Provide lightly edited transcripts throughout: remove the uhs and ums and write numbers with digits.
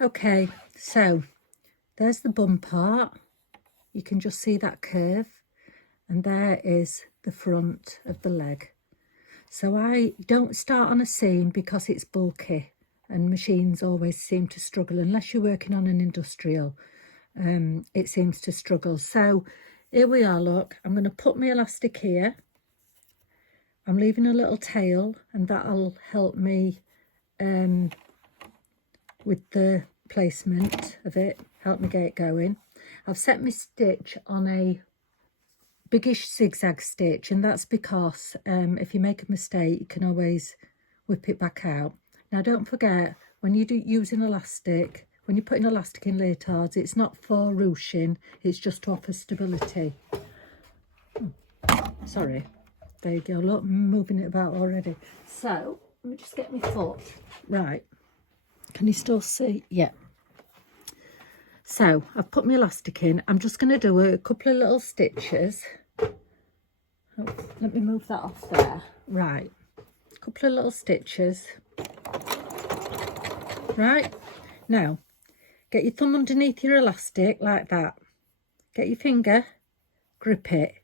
Okay, so there's the bum part. You can just see that curve, and there is the front of the leg. So I don't start on a seam because it's bulky and machines always seem to struggle unless you're working on an industrial. It seems to struggle. So here we are, look, I'm going to put my elastic here. I'm leaving a little tail, and that'll help me with the placement of it, help me get it going. I've set my stitch on a biggish zigzag stitch, and that's because if you make a mistake you can always whip it back out. Now don't forget, when you do using elastic, when you're putting elastic in leotards, it's not for ruching, it's just to offer stability. Sorry, there you go, look, I'm moving it about already. So let me just get my foot right. Can you still see? Yeah. So I've put my elastic in. I'm just going to do a couple of little stitches. Oh, let me move that off there. Right, a couple of little stitches. Right, now get your thumb underneath your elastic like that. Get your finger, grip it.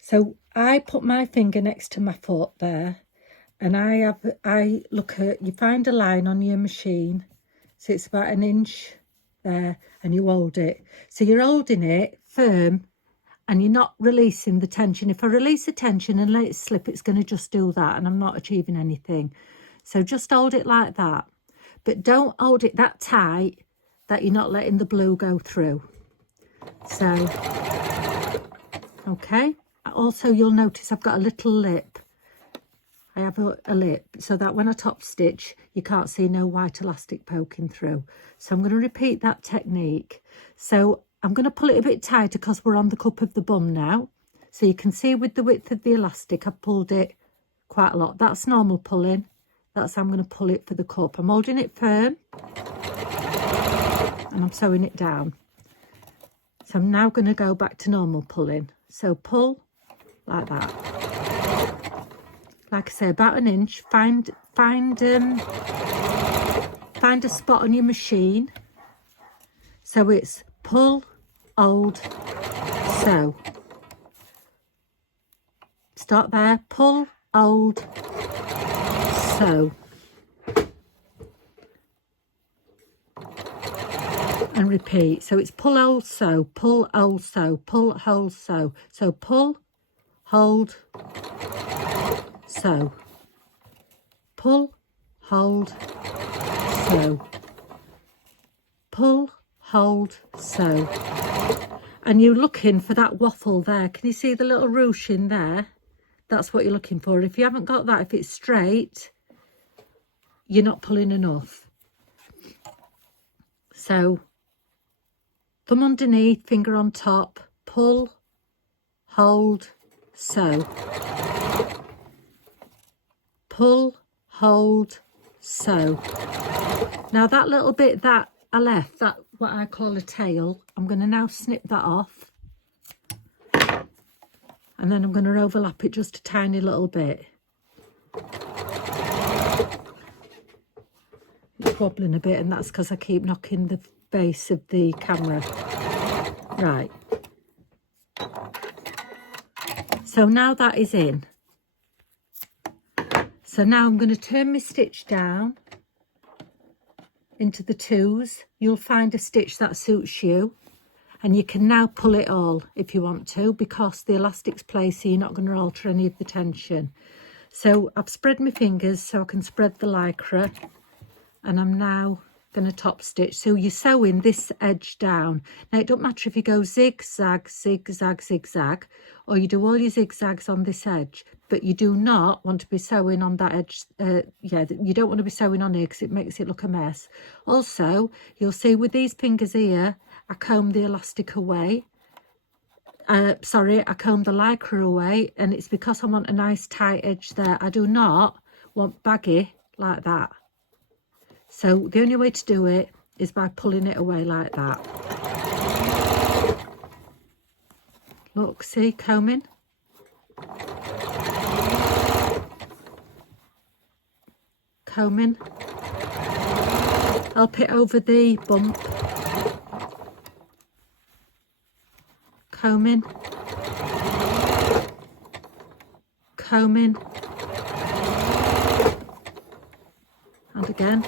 So I put my finger next to my foot there, and I look at, you find a line on your machine, so it's about 1 inch there, and you hold it. So you're holding it firm and you're not releasing the tension. If I release the tension and let it slip, it's going to just do that, and I'm not achieving anything. So just hold it like that, but don't hold it that tight that you're not letting the blue go through. So, okay. Also, you'll notice I've got a little lip. I have a lip so that when I top stitch, you can't see no white elastic poking through. So I'm going to repeat that technique. So I'm going to pull it a bit tighter because we're on the cup of the bum now. So you can see with the width of the elastic, I've pulled it quite a lot. That's normal pulling. That's how I'm going to pull it for the cup. I'm holding it firm and I'm sewing it down. So I'm now going to go back to normal pulling. So pull like that. Like I say, about 1 inch. Find a spot on your machine. So it's pull, hold, sew. Start there. Pull, hold, sew. And repeat. So it's pull, hold, sew, pull, hold, sew, pull, hold, sew. So pull, hold, sew, pull, hold, sew, pull, hold, sew. And you're looking for that waffle there. Can you see the little ruching there? That's what you're looking for. If you haven't got that, if it's straight, you're not pulling enough. So thumb underneath, finger on top, pull, hold, sew. Pull, hold, sew. Now that little bit that I left, that what I call a tail, I'm going to now snip that off. And then I'm going to overlap it just a tiny little bit. It's wobbling a bit, and that's because I keep knocking the base of the camera. Right. So now that is in. So now I'm going to turn my stitch down into the 2s. You'll find a stitch that suits you, and you can now pull it all if you want to, because the elastic's placed, so you're not going to alter any of the tension. So I've spread my fingers so I can spread the Lycra, and I'm now going to top stitch. So you're sewing this edge down. Now it don't matter if you go zigzag, zigzag, zigzag, or you do all your zigzags on this edge, but you do not want to be sewing on that edge. You don't want to be sewing on here because it makes it look a mess. Also, you'll see with these fingers here, I comb the elastic away. I comb the Lycra away, and it's because I want a nice tight edge there. I do not want baggy like that. So the only way to do it is by pulling it away like that. Look, see, combing. Combing. Help it over the bump. Comb in. Comb in. And again.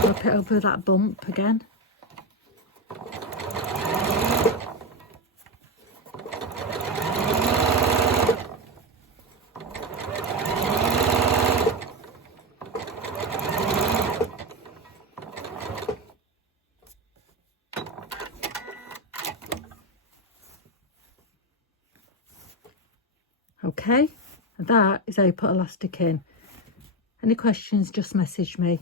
Help it over that bump again. Okay, and that is how you put elastic in. Any questions, just message me.